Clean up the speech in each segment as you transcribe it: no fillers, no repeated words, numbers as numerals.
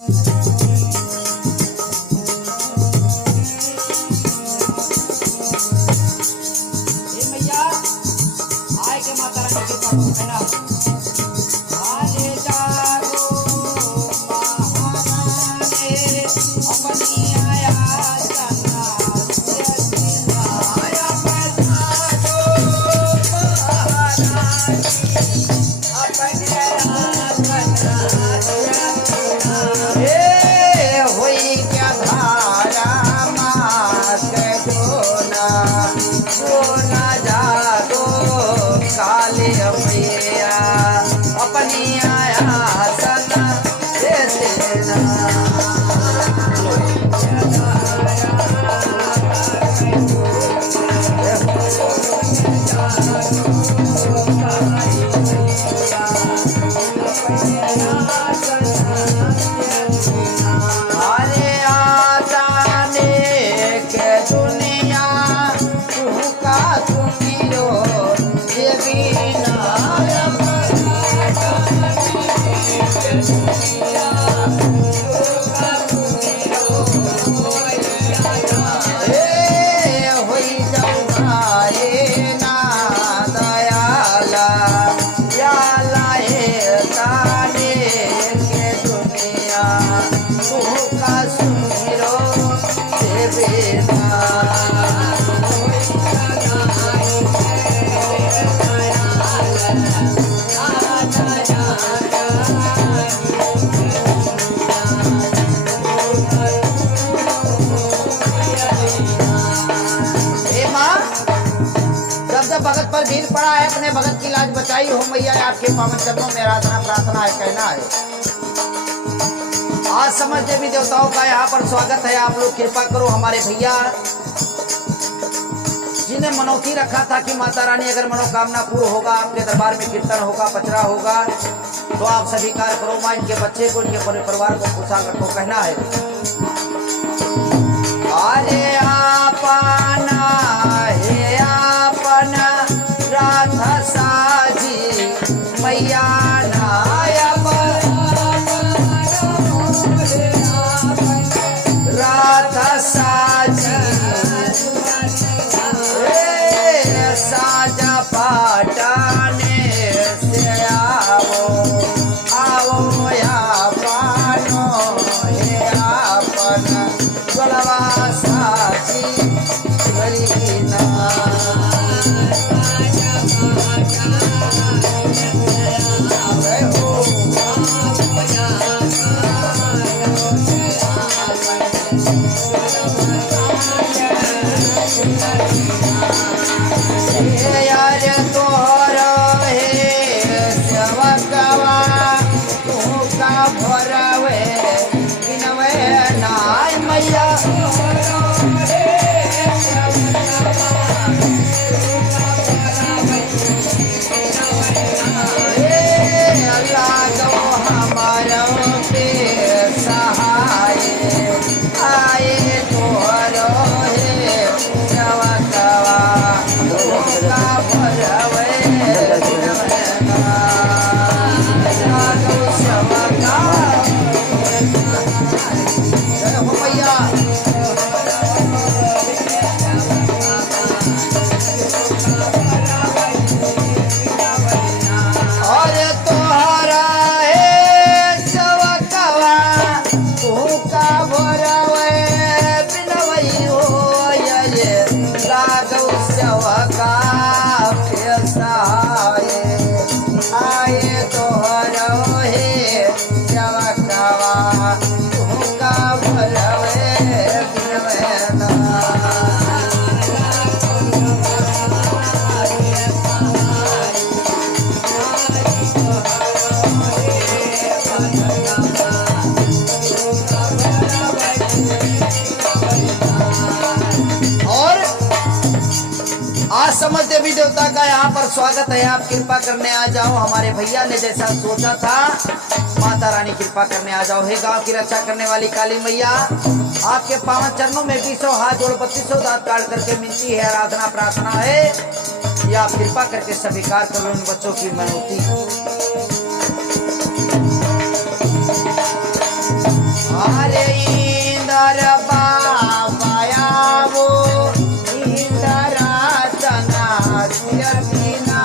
मैया आए के माता रानी के पास है ना आले जागो महारानी अपनी आया जना आया जागो महारानी अपनी आया जना ए होई क्या धारा मास जोना सोना जागो काले मैया अपनी आया सना देना अरे आताने के दुनिया तू का सुनियो देवी होई जाए ना दयाला याला ताने के दुनिया तू का सुनियो देवी जब भगत पर भीड़ पड़ा है अपने भगत की लाज बचाई हो मैया आपके पावन चरणों में आराधना प्रार्थना है कहना है। आज समझ देवी देवताओं का यहाँ पर स्वागत है। आप लोग कृपा करो हमारे भैया जिन्हें मनौती रखा था कि माता रानी अगर मनोकामना पूर्ण होगा आपके दरबार में कीर्तन होगा पचरा होगा तो आप सभी कार्य करो मां इनके बच्चे को इनके पूरे परिवार को खुशहाल रखो कहना है। अरे आपना हे आपना राधा साजी मैया नायब राधा साजी साजा पाटाने से आओ या पानो हे आपना गोलवा साजी गरीना यार तोहरो हे सेवकवा तू का भरवे बिनवे नाय मैया अल्लाह गो हमारो पे सहाय आए तोहरो हे सेवकवा समझ देवी देवता का यहाँ पर स्वागत है। आप कृपा करने आ जाओ। हमारे भैया ने जैसा सोचा था माता रानी कृपा करने आ जाओ। हे गांव की रक्षा करने वाली काली मैया आपके पावन चरणों में 20 हाथ जोड़ 32 दांत काट करके मिलती है आराधना प्रार्थना है। या आप कृपा करके स्वीकार करो इन बच्चों की मनौती। अरे इंदर बाबाया वो इंदरा तना सियतीना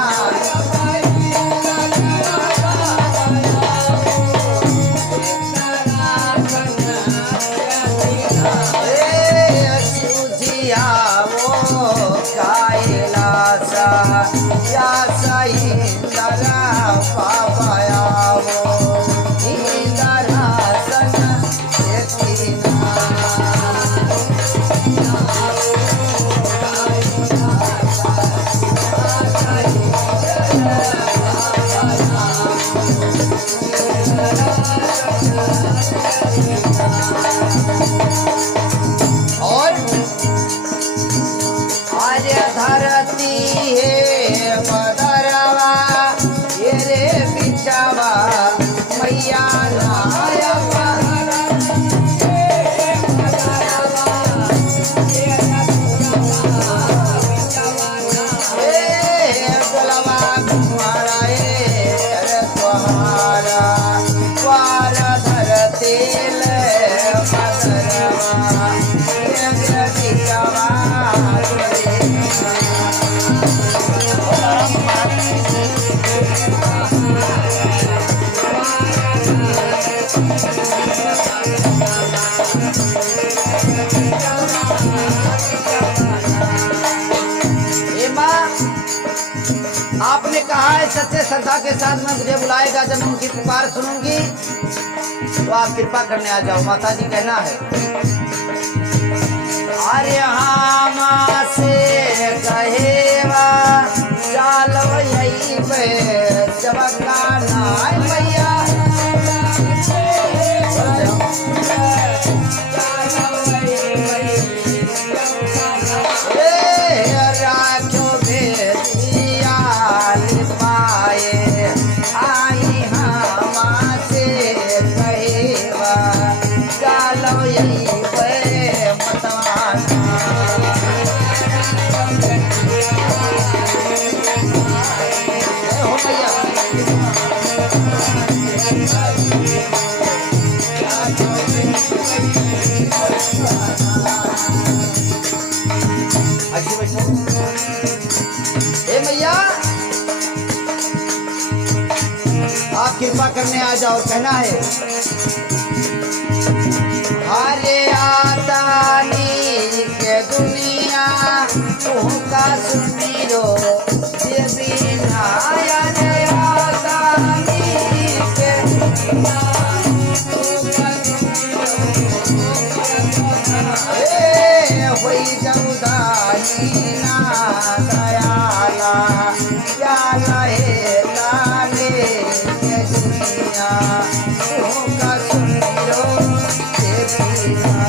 सुजिया वो कैलासा या इंदरा बाबाया वो इंदरा तना और आज धरती है मदरवा ये रे बिचावा मैया नायवा गोलवा कुमारा रे तुम्हारा वार धरती ले मदरवा ये रे बिचावा आपने कहा है सच्चे श्रद्धा के साथ में मुझे बुलाएगा, जब मैं उनकी पुकार सुनूंगी तो आप कृपा करने आ जाओ। माता जी कहना है अरे हाँ से कहेवा चलो यही पे चबकाना मैया राखो भेदिया पाए आई हम से कहेवा चलो यही पे मतवाना हो भैया ऐसे बैठो। ए मैया आप कृपा करने आ जाओ। कहना है हरे आतानी के दुनिया का सुनी रो ये बिना रे आतानी के होई जमुदानी ना दयाला या लहे लाले के दुनिया का सुनी रो ये बिना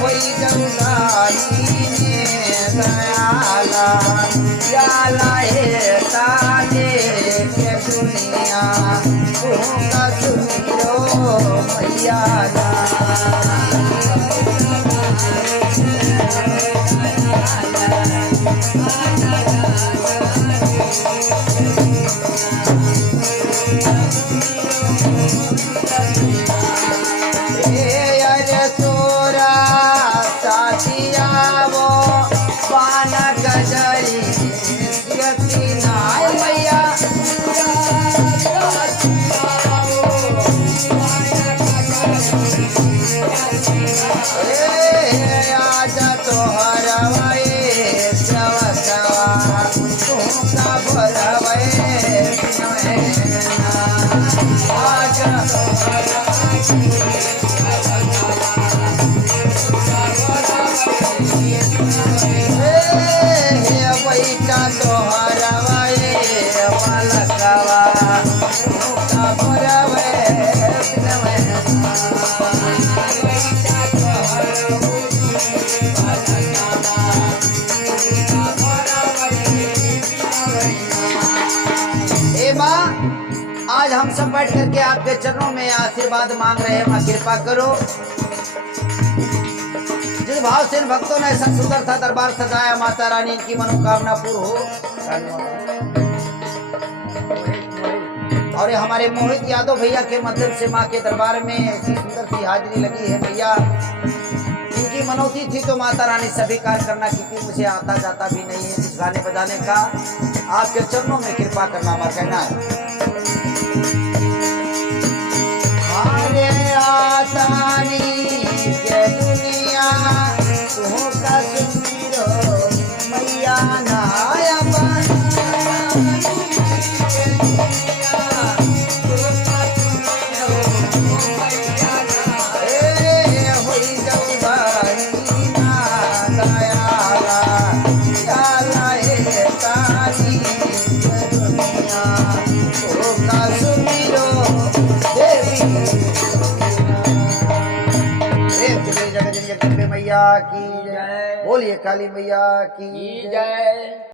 होई जमुदानी ने दयाला या लहे ताले के दुनिया का सुनी रो मैया अरे तोरा साथिया वो पान गजरी यकीना मैया आज तोहर सवा तू का भरवे आज बैठा तोहर मलकवा का भरवे आज हम सब बैठ करके आपके चरणों में आशीर्वाद आशीर्वाद मांग रहे हैं, माँ कृपा करो। जिस भाव से इन भक्तों ने ऐसा सुंदर सा दरबार सजाया, माता रानी इनकी मनोकामना पूर्ण हो। और ये हमारे मोहित यादव भैया के माध्यम से माँ के दरबार में ऐसी सुंदर सी हाजिरी लगी है मैया। इनकी मनौती थी तो माता रानी स्वीकार करना, क्योंकि मुझे आता जाता भी नहीं है कुछ गाने बजाने का। आपके चरणों में कृपा करना माँ कहना है। हरे आसानी के दुनिया तू का सुमिरो मैया नाया मैया की जय। बोलिए काली मैया की जय।